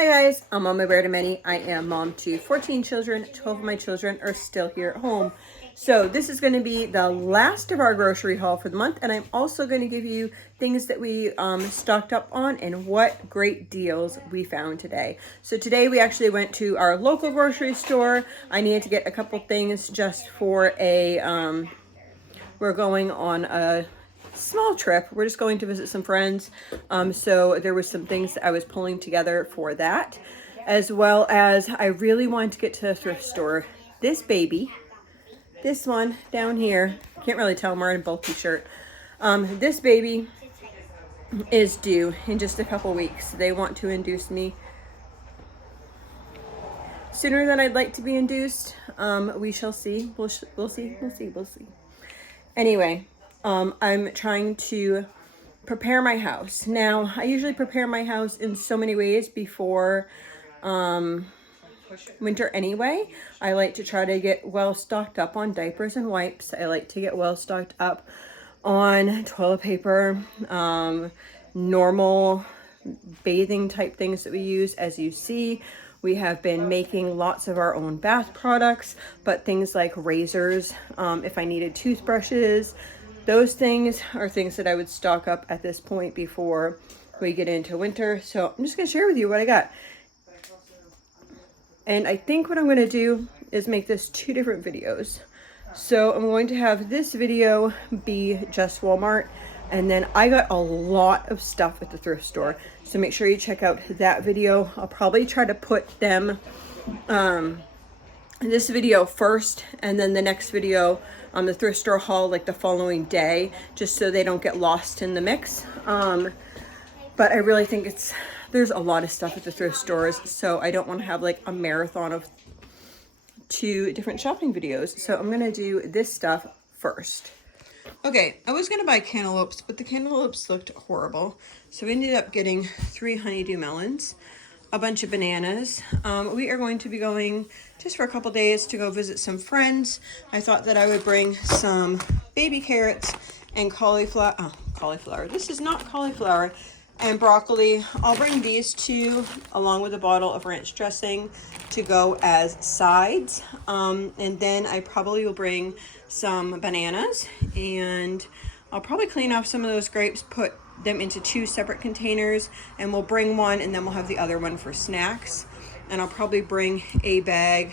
Hi guys, I'm Mama Bear to Many. I am mom to 14 children. 12 of my children are still here at home. So this is going to be the last of our grocery haul for the month, and I'm also going to give you things that we stocked up on and what great deals we found today. So today we actually went to our local grocery store. I needed to get a couple things just for a, we're going on a small trip. We're just going to visit some friends. So there was some things that I was pulling together for that, as well as I really wanted to get to the thrift store. This baby, this one down here, can't really tell, I'm wearing a bulky shirt. This baby is due in just a couple weeks. They want to induce me sooner than I'd like to be induced. We shall see. We'll see. Anyway, I'm trying to prepare my house. Now, I usually prepare my house in so many ways before winter anyway. I like to try to get well stocked up on diapers and wipes. I like to get well stocked up on toilet paper, normal bathing type things that we use. As you see, we have been making lots of our own bath products, but things like razors, if I needed toothbrushes, those things are things that I would stock up at this point before we get into winter. So I'm just going to share with you what I got. And I think what I'm going to do is make this 2 different videos. So I'm going to have this video be just Walmart, and then I got a lot of stuff at the thrift store. So make sure you check out that video. I'll probably try to put them, this video first, and then the next video on the thrift store haul like the following day, just so they don't get lost in the mix. But I really think there's a lot of stuff at the thrift stores, so I don't want to have like a marathon of 2 different shopping videos. So I'm gonna do this stuff first. Okay, I was gonna buy cantaloupes, but the cantaloupes looked horrible. So we ended up getting 3 honeydew melons, a bunch of bananas. We are going to be going just for a couple days to go visit some friends. I thought that I would bring some baby carrots and cauliflower. This is not cauliflower. And broccoli. I'll bring these 2 along with a bottle of ranch dressing to go as sides. And then I probably will bring some bananas, and I'll probably clean off some of those grapes, put them into 2 separate containers, and we'll bring one and then we'll have the other one for snacks. And I'll probably bring a bag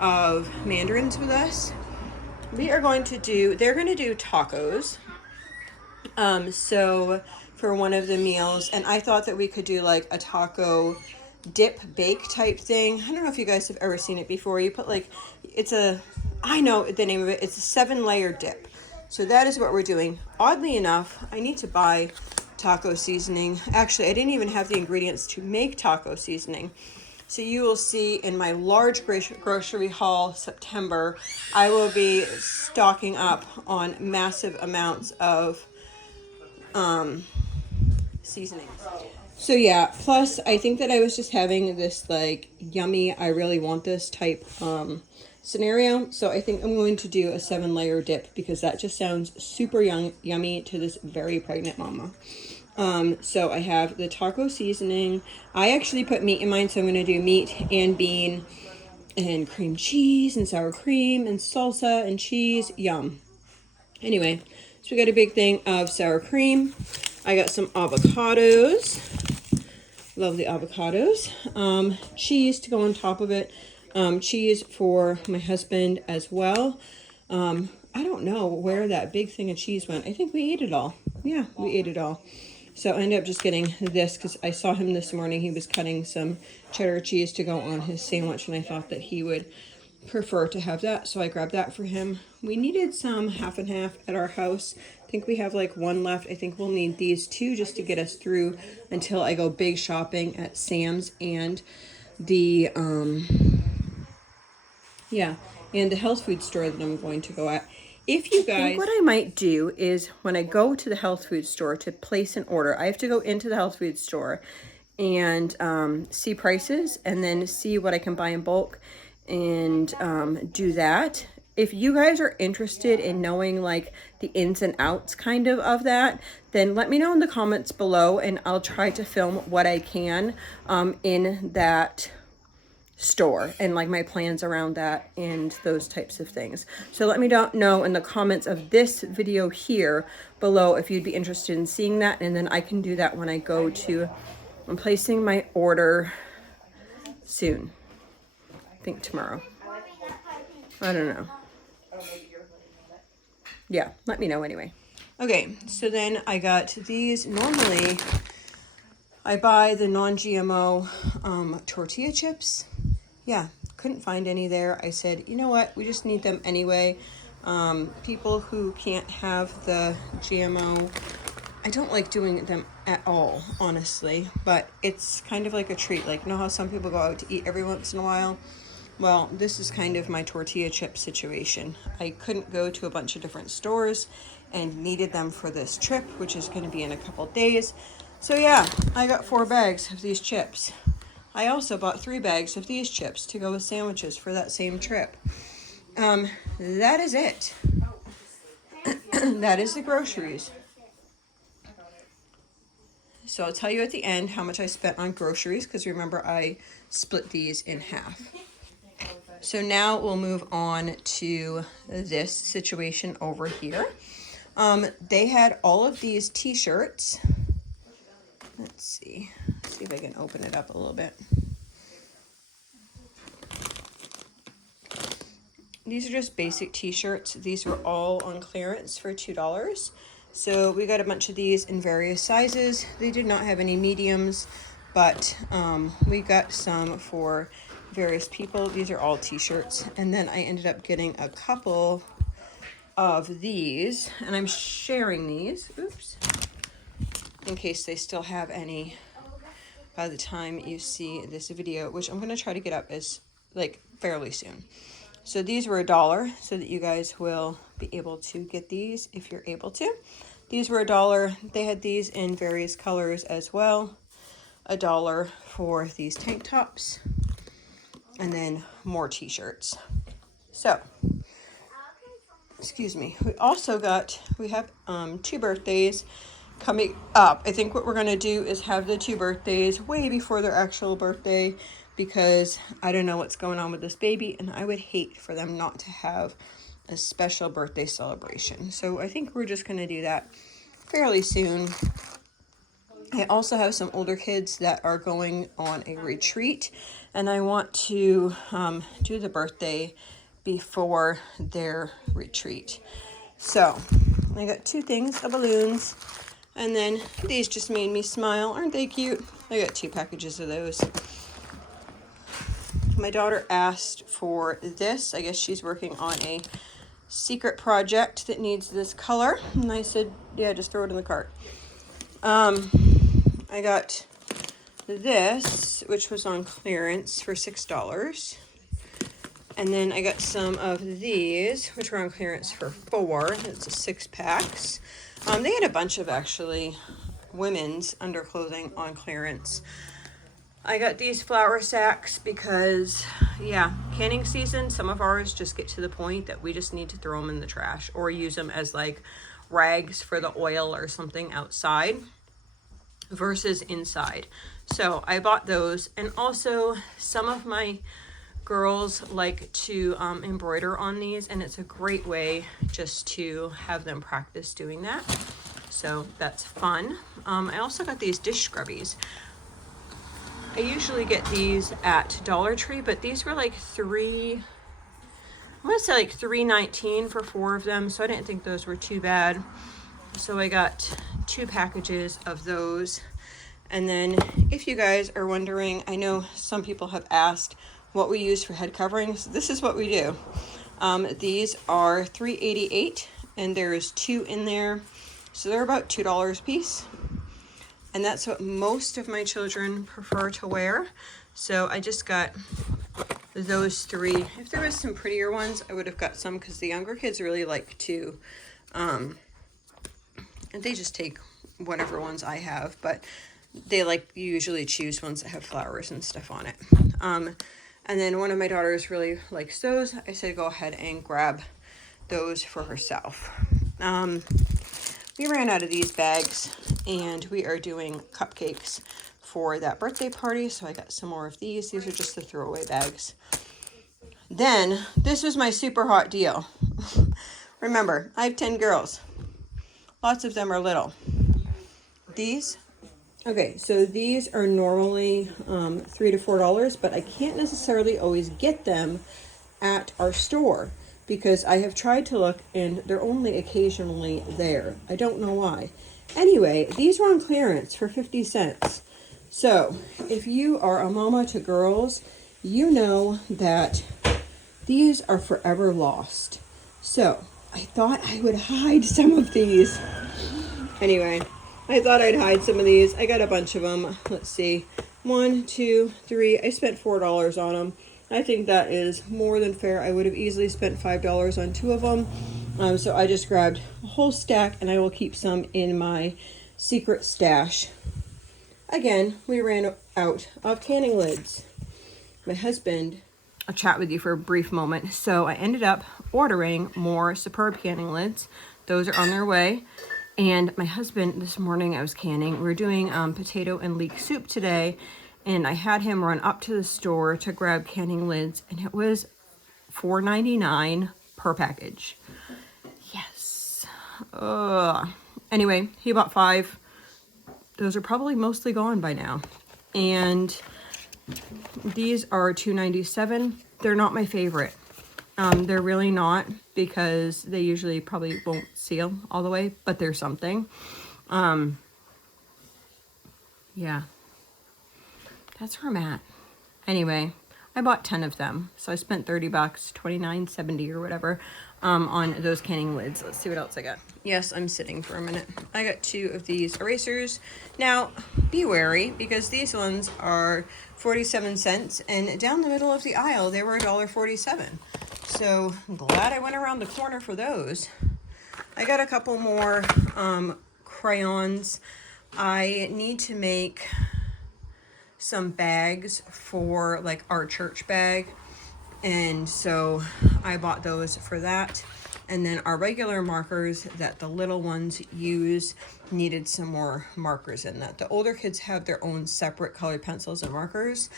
of mandarins with us. They're going to do tacos. So for one of the meals, and I thought that we could do like a taco dip bake type thing. I don't know if you guys have ever seen it before. You put like, I know the name of it, it's a 7-layer dip. So that is what we're doing. Oddly enough, I need to buy taco seasoning. Actually, I didn't even have the ingredients to make taco seasoning. So you will see in my large grocery haul September, I will be stocking up on massive amounts of seasoning. So yeah, plus I think that I was just having this like yummy, I really want this type scenario. So I think I'm going to do a 7-layer dip because that just sounds super yummy to this very pregnant mama. So I have the taco seasoning. I actually put meat in mine, so I'm going to do meat and bean and cream cheese and sour cream and salsa and cheese. Yum. Anyway, so we got a big thing of sour cream. I got some avocados. Love the avocados. Cheese to go on top of it. Cheese for my husband as well. I don't know where that big thing of cheese went. I think we ate it all. Yeah, we ate it all. So I ended up just getting this because I saw him this morning. He was cutting some cheddar cheese to go on his sandwich, and I thought that he would prefer to have that, so I grabbed that for him. We needed some half and half at our house. I think we have like 1 left. I think we'll need these 2 just to get us through until I go big shopping at Sam's and the and the health food store that I'm going to go at. If you guys, I think what I might do is when I go to the health food store to place an order, I have to go into the health food store and see prices and then see what I can buy in bulk and do that. if you guys are interested in knowing like the ins and outs kind of that, then let me know in the comments below and I'll try to film what I can in that store and like my plans around that and those types of things. So let me know in the comments of this video here below if you'd be interested in seeing that, and then I can do that when I go to, I'm placing my order soon. I think tomorrow. I don't know. Yeah, let me know anyway. Okay, so then I got these. Normally, I buy the non-GMO tortilla chips. Yeah, couldn't find any there. I said, you know what? We just need them anyway. People who can't have the GMO, I don't like doing them at all, honestly, but it's kind of like a treat. Like, you know how some people go out to eat every once in a while? Well, this is kind of my tortilla chip situation. I couldn't go to a bunch of different stores and needed them for this trip, which is going to be in a couple days. So yeah, I got 4 bags of these chips. I also bought 3 bags of these chips to go with sandwiches for that same trip. That is it. That is the groceries. So I'll tell you at the end how much I spent on groceries, because remember I split these in half. So now we'll move on to this situation over here. They had all of these t-shirts. Let's see if I can open it up a little bit. These are just basic t-shirts. These were all on clearance for $2. So we got a bunch of these in various sizes. They did not have any mediums, but we got some for various people. These are all t-shirts. And then I ended up getting a couple of these, and I'm sharing these, oops, in case they still have any by the time you see this video, which I'm going to try to get up as like fairly soon. So these were $1, so that you guys will be able to get these if you're able to. These were $1. They had these in various colors as well. $1 for these tank tops, and then more t-shirts. So, excuse me. We have 2 birthdays coming up. I think what we're going to do is have the 2 birthdays way before their actual birthday, because I don't know what's going on with this baby, and I would hate for them not to have a special birthday celebration. So I think we're just going to do that fairly soon. I also have some older kids that are going on a retreat, and I want to do the birthday before their retreat. So I got 2 things of balloons, and then these just made me smile. Aren't they cute? I got 2 packages of those. My daughter asked for this. I guess she's working on a secret project that needs this color, and I said, yeah, just throw it in the cart. I got this, which was on clearance for $6. And then I got some of these, which were on clearance for $4. It's a 6-packs. They had a bunch of actually women's underclothing on clearance. I got these flour sacks because, yeah, canning season, some of ours just get to the point that we just need to throw them in the trash or use them as like rags for the oil or something outside versus inside. So I bought those, and also some of my girls like to embroider on these, and it's a great way just to have them practice doing that. So that's fun. I also got these dish scrubbies. I usually get these at Dollar Tree, but these were like $3.19 for 4 of them, so I didn't think those were too bad. So I got 2 packages of those. And then if you guys are wondering, I know some people have asked what we use for head coverings. This is what we do. These are $3.88, and there's 2 in there, so they're about $2 a piece. And that's what most of my children prefer to wear. So I just got those 3. If there was some prettier ones, I would have got some, because the younger kids really like to, and they just take whatever ones I have, but they like usually choose ones that have flowers and stuff on it. And then one of my daughters really likes those. I said go ahead and grab those for herself. We ran out of these bags and we are doing cupcakes for that birthday party. So I got some more of these. These are just the throwaway bags. Then this was my super hot deal. Remember, I have 10 girls. Lots of them are little. These, okay, so these are normally $3 to $4, but I can't necessarily always get them at our store because I have tried to look and they're only occasionally there. I don't know why. Anyway, these were on clearance for 50 cents. So if you are a mama to girls, you know that these are forever lost. So I thought I would hide some of these. Anyway, I thought I'd hide some of these. I got a bunch of them. Let's see. 1, 2, 3. I spent $4 on them. I think that is more than fair. I would have easily spent $5 on 2 of them. So I just grabbed a whole stack and I will keep some in my secret stash. Again, we ran out of canning lids. My husband, I'll chat with you for a brief moment. So I ended up ordering more Superb canning lids. Those are on their way. And my husband, this morning I was canning. We were doing potato and leek soup today. And I had him run up to the store to grab canning lids. And it was $4.99 per package. Yes. Anyway, he bought 5. Those are probably mostly gone by now. And these are $2.97. They're not my favorite. They're really not because they usually probably won't seal all the way, but they're something. Yeah, that's where I'm at. Anyway, I bought 10 of them. So I spent $30, $29.70 or whatever, on those canning lids. Let's see what else I got. Yes, I'm sitting for a minute. I got 2 of these erasers. Now, be wary because these ones are 47 cents and down the middle of the aisle, they were $1.47. So I'm glad I went around the corner for those. I got a couple more crayons. I need to make some bags for like our church bag. And so I bought those for that. And then our regular markers that the little ones use needed some more markers in that. The older kids have their own separate colored pencils and markers,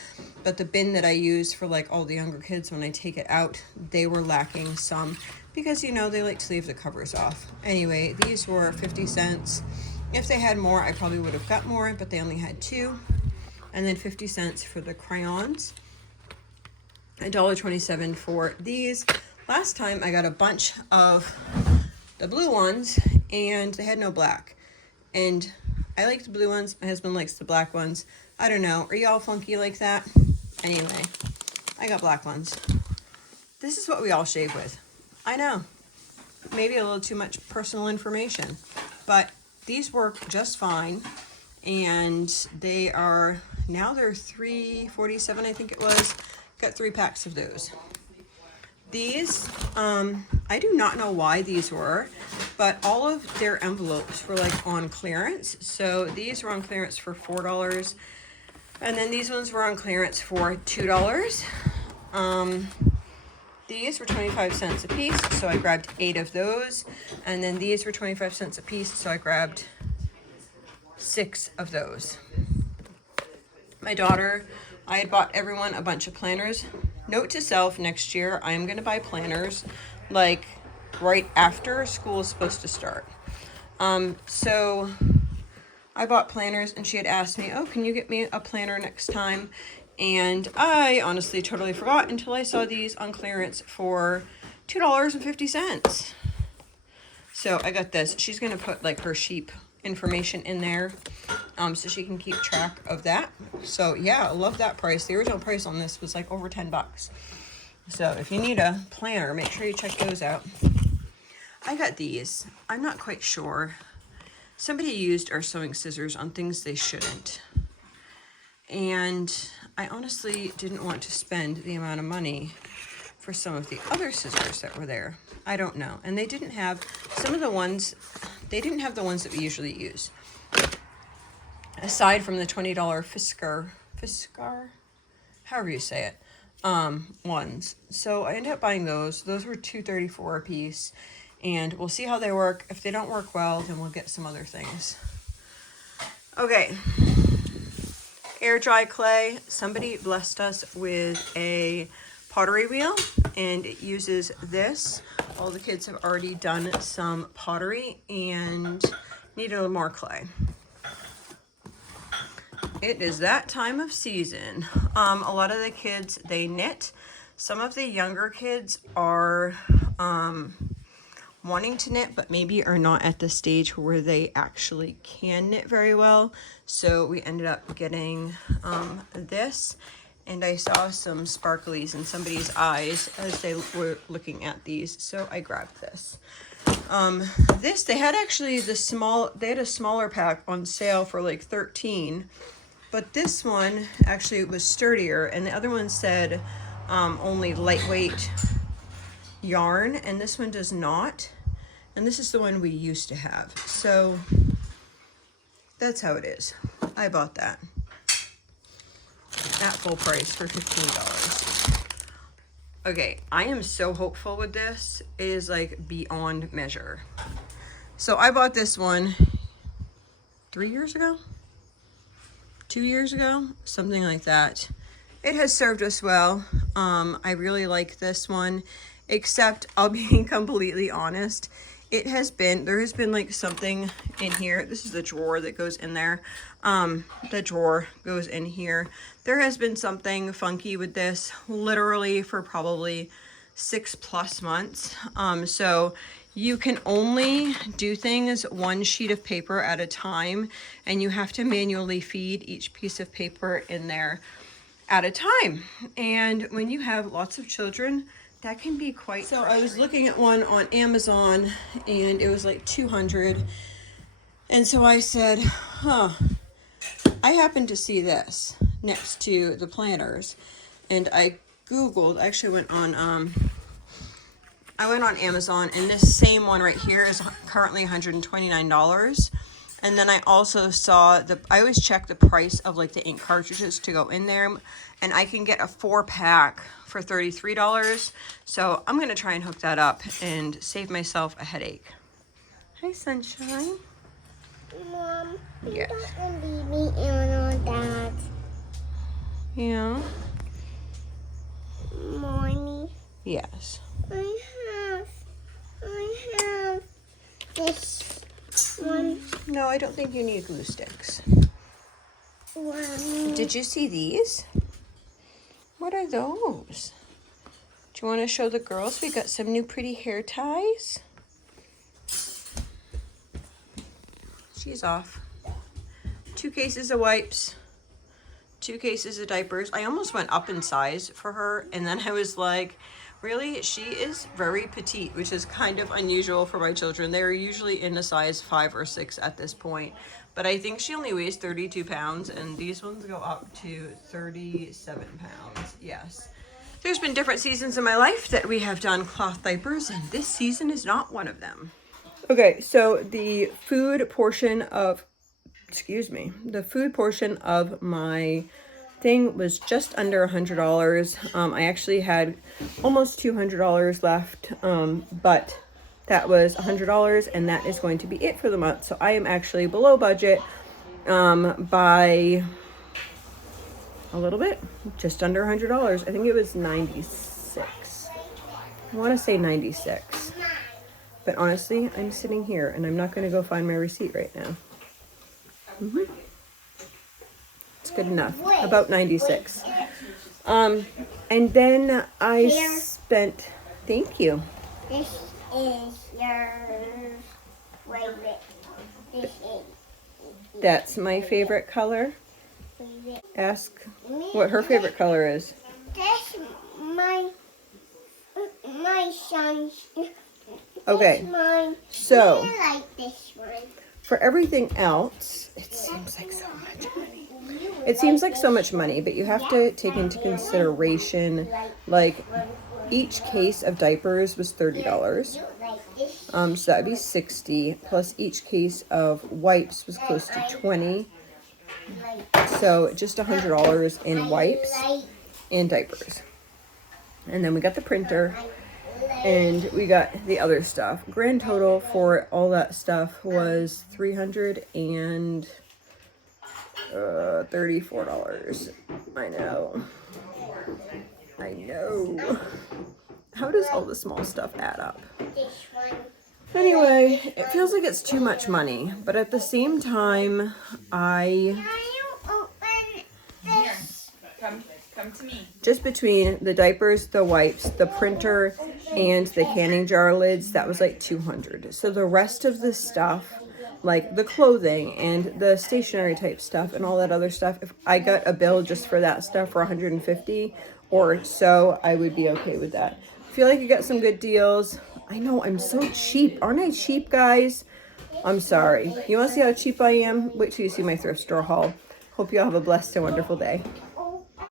but the bin that I use for like all the younger kids, when I take it out, they were lacking some because, you know, they like to leave the covers off. Anyway, these were 50 cents. If they had more, I probably would have got more, but they only had 2. And then 50 cents for the crayons. $1.27 for these. Last time I got a bunch of the blue ones and they had no black. And I like the blue ones. My husband likes the black ones. I don't know. Are y'all funky like that? Anyway, I got black ones. This is what we all shave with. I know. Maybe a little too much personal information. But these work just fine. And they are, now they're $3.47, I think it was. Got 3 packs of those. These, I do not know why these were, but all of their envelopes were like on clearance. So these were on clearance for $4. And then these ones were on clearance for $2. These were 25 cents a piece, so I grabbed 8 of those. And then these were 25 cents a piece, so I grabbed 6 of those. My daughter, I had bought everyone a bunch of planners. Note to self, next year I am going to buy planners like right after school is supposed to start. So I bought planners and she had asked me, oh, can you get me a planner next time? And I honestly totally forgot until I saw these on clearance for $2.50. So I got this. She's going to put like her sheep information in there so she can keep track of that. So yeah, I love that price. The original price on this was like over $10. So if you need a planner, make sure you check those out. I got these. I'm not quite sure. Somebody used our sewing scissors on things they shouldn't. And I honestly didn't want to spend the amount of money for some of the other scissors that were there. I don't know. And they didn't have some of the ones, they didn't have the ones that we usually use. Aside from the $20 Fiskar, however you say it. ones. So I ended up buying those. Those were $2.34 a piece. And we'll see how they work. If they don't work well, then we'll get some other things. Okay. Air dry clay. Somebody blessed us with a pottery wheel, and it uses this. All the kids have already done some pottery and need a little more clay. It is that time of season. A lot of the kids, they knit. Some of the younger kids are wanting to knit, but maybe are not at the stage where they actually can knit very well. So we ended up getting this, and I saw some sparklies in somebody's eyes as they were looking at these, so I grabbed this. This, they had actually they had a smaller pack on sale for like $13, but this one actually was sturdier, and the other one said only lightweight yarn, and this one does not. And this is the one we used to have. So that's how it is. I bought that at full price for $15. Okay, I am so hopeful with this. It is like beyond measure. So I bought this one 3 years ago, 2 years ago, something like that. It has served us well. I really like this one, except I'll be completely honest. There has been like something in here. This is the drawer that goes in there. The drawer goes in here. There has been something funky with this literally for probably 6+ months. So you can only do things one sheet of paper at a time, and you have to manually feed each piece of paper in there at a time. And when you have lots of children, that can be quite so. I was looking at one on Amazon, and it was like $200. And so I said, I happened to see this next to the planners, and I Googled, I actually went on Amazon, and this same one right here is currently $129. And then I also saw I always check the price of like the ink cartridges to go in there, and I can get a 4-pack for $33. So I'm gonna try and hook that up and save myself a headache. Hi, sunshine. Mom, yes. Don't leave me in on that. Yeah. Mommy, Yes. I have this one. No, I don't think you need glue sticks. One. Did you see these? What are those? Do you want to show the girls? We got some new pretty hair ties. She's off. 2 cases of wipes. 2 cases of diapers. I almost went up in size for her, and then I was like, really? She is very petite, which is kind of unusual for my children. They're usually in a size 5 or 6 at this point. But I think she only weighs 32 pounds, and these ones go up to 37 pounds. Yes. There's been different seasons in my life that we have done cloth diapers, and this season is not one of them. Okay, so the food portion of my thing was just under $100. I actually had almost $200 left, but that was $100, and that is going to be it for the month. So I am actually below budget by a little bit, just under $100. I think it was 96. I want to say 96. But honestly, I'm sitting here, and I'm not going to go find my receipt right now. It's good enough. About 96. And then I spent. Thank you. This is your favorite. This is. That's my favorite color. Ask what her favorite color is. That's my son's. Okay. Mine. So I like this one. for everything else, it seems like so much money. It seems like so much money, but you have to take into consideration, like, each case of diapers was $30. So that would be $60, plus each case of wipes was close to $20. So just $100 in wipes and diapers. And then we got the printer. And we got the other stuff. Grand total for all that stuff was $334. I know. How does all the small stuff add up? This one. Anyway, it feels like it's too much money, but at the same time, Can you open this? Come to me. just between the diapers, the wipes, the printer, and the canning jar lids, that was like $200. So the rest of the stuff, like the clothing and the stationery type stuff and all that other stuff, if I got a bill just for that stuff for $150 or so, I would be okay with that. I feel like you got some good deals. I know, I'm so cheap. Aren't I cheap, guys? I'm sorry. You want to see how cheap I am? Wait till you see my thrift store haul. Hope you all have a blessed and wonderful day.